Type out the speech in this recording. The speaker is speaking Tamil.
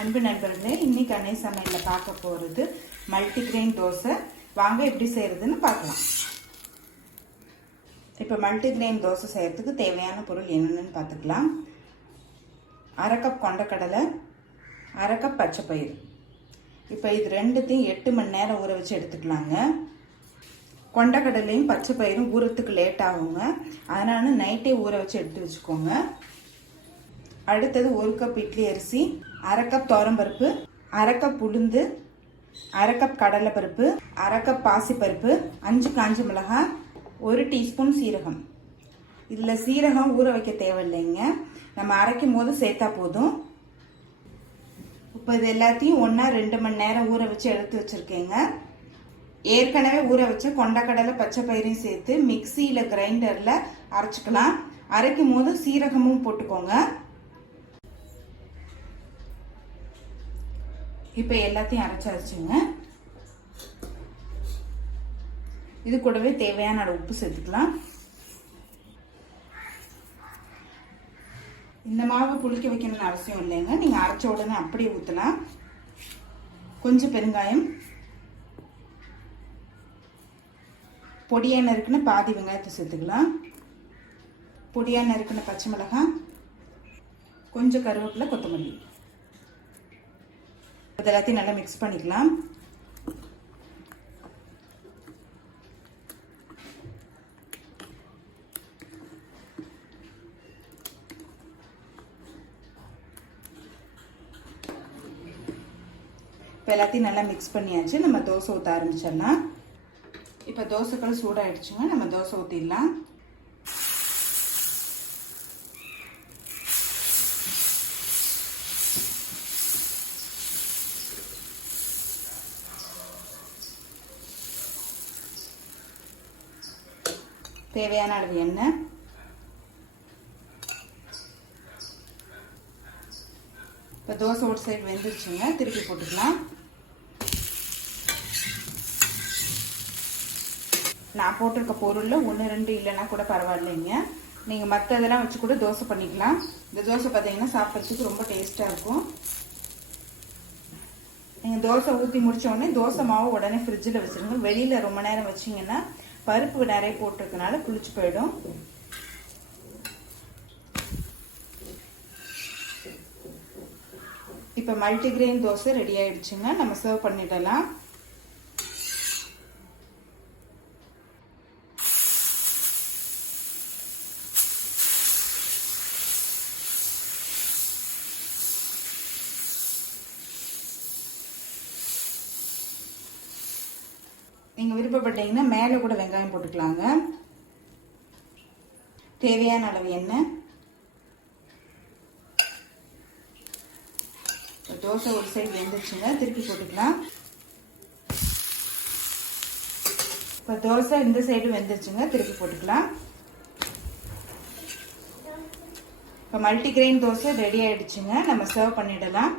அன்பு நண்பர்களே, இன்னைக்கு அன்னை சமையல்ல பார்க்க போறது மல்டிகிரெயின் தோசை. வாங்க எப்படி செய்யறதுன்னு பார்க்கலாம். இப்போ மல்டிகிரெயின் தோசை செய்யறதுக்கு தேவையான பொருள் என்னென்னு பார்த்துக்கலாம். 1/2 கப் கொண்டக்கடலை, 1/2 கப் பச்சைப்பயிறு. இப்போ இது ரெண்டுத்தையும் 8 மணி நேரம் ஊற வச்சு எடுத்துக்கலாங்க. கொண்டக்கடலையும் பச்சைப்பயிரும் ஊறத்துக்கு லேட் ஆகுங்க, அதனால நைட்டே ஊற வச்சு எடுத்து வச்சுக்கோங்க. அடுத்தது 1 கப் இட்லி அரிசி, 1/2 கப் துவரம்பருப்பு, 1/2 கப் உளுந்து, 1/2 கப் கடலைப்பருப்பு, 1/2 கப் பாசிப்பருப்பு, 5 காஞ்ச மிளகாய், 1 டீஸ்பூன் சீரகம். இதில் சீரகம் ஊற வைக்க தேவையில்லைங்க, நம்ம அரைக்கும் போது சேர்த்தா போதும். இப்போ இது எல்லாத்தையும் ஒன்றா 2 மணி நேரம் ஊற வச்சு எடுத்து வச்சுருக்கேங்க. ஏற்கனவே ஊற வச்ச கொண்டக்கடலை பச்சைப்பயிரையும் சேர்த்து மிக்சியில் கிரைண்டரில் அரைச்சிக்கலாம். அரைக்கும் போது சீரகமும் போட்டுக்கோங்க. இப்போ எல்லாத்தையும் அரைச்சாச்சுங்க. இது கூடவே தேவையான உப்பு சேர்த்துக்கலாம். இந்த மாவு புளிக்க வைக்கணும்னு அவசியம் இல்லைங்க, நீங்கள் அரைச்ச உடனே அப்படியே ஊற்றலாம். கொஞ்சம் பெருங்காயம், பொடியாக நறுக்குன்னு பாதி வெங்காயத்தை சேர்த்துக்கலாம். பொடியாக நறுக்குன்னு பச்சை மிளகாய், கொஞ்சம் கருவேப்பிலை, கொத்தமல்லி. எல்லாத்தையும் நல்லா மிக்ஸ் பண்ணிக்கலாம். இப்போ எல்லாத்தையும் நல்லா மிக்ஸ் பண்ணியாச்சு. நம்ம தோசை ஊற்ற ஆரம்பிச்சிடலாம். இப்போ தோசைக்கல் சூடாயிடுச்சுங்க, நம்ம தோசை ஊற்றிடலாம். தேவையான அளவு எண்ணெய், இப்போ தோசை ஒரு சைடு வெந்துருச்சுங்க, திருப்பி போட்டுக்கலாம். நான் போட்டிருக்க பொருளில் 1-2 இல்லைன்னா கூட பரவாயில்லைங்க, நீங்கள் மற்ற இதெல்லாம் வச்சு கூட தோசை பண்ணிக்கலாம். இந்த தோசை பார்த்தீங்கன்னா சாப்பிட்றதுக்கு ரொம்ப டேஸ்ட்டாக இருக்கும். நீங்கள் தோசை ஊற்றி முடித்தோடனே தோசை மாவு உடனே ஃப்ரிட்ஜில் வச்சுருங்க. வெளியில் ரொம்ப நேரம் வச்சிங்கன்னா பருப்பு நிறைய போட்டிருக்கனால புளிச்சு போயிடும். இப்போ மல்டிகிரெயின் தோசை ரெடி ஆயிடுச்சுங்க, நம்ம சர்வ் பண்ணிடலாம். நீங்கள் விருப்பப்பட்டீங்கன்னா மேலே கூட வெங்காயம் போட்டுக்கலாங்க. தேவையான அளவு எண்ணெய். தோசை ஒரு சைடு வெந்துச்சுங்க, திருப்பி போட்டுக்கலாம். இப்போ தோசை இந்த சைடு வெந்துச்சுங்க, திருப்பி போட்டுக்கலாம். இப்போ மல்டிகிரெயின் தோசை ரெடி ஆயிடுச்சுங்க, நம்ம சர்வ் பண்ணிடலாம்.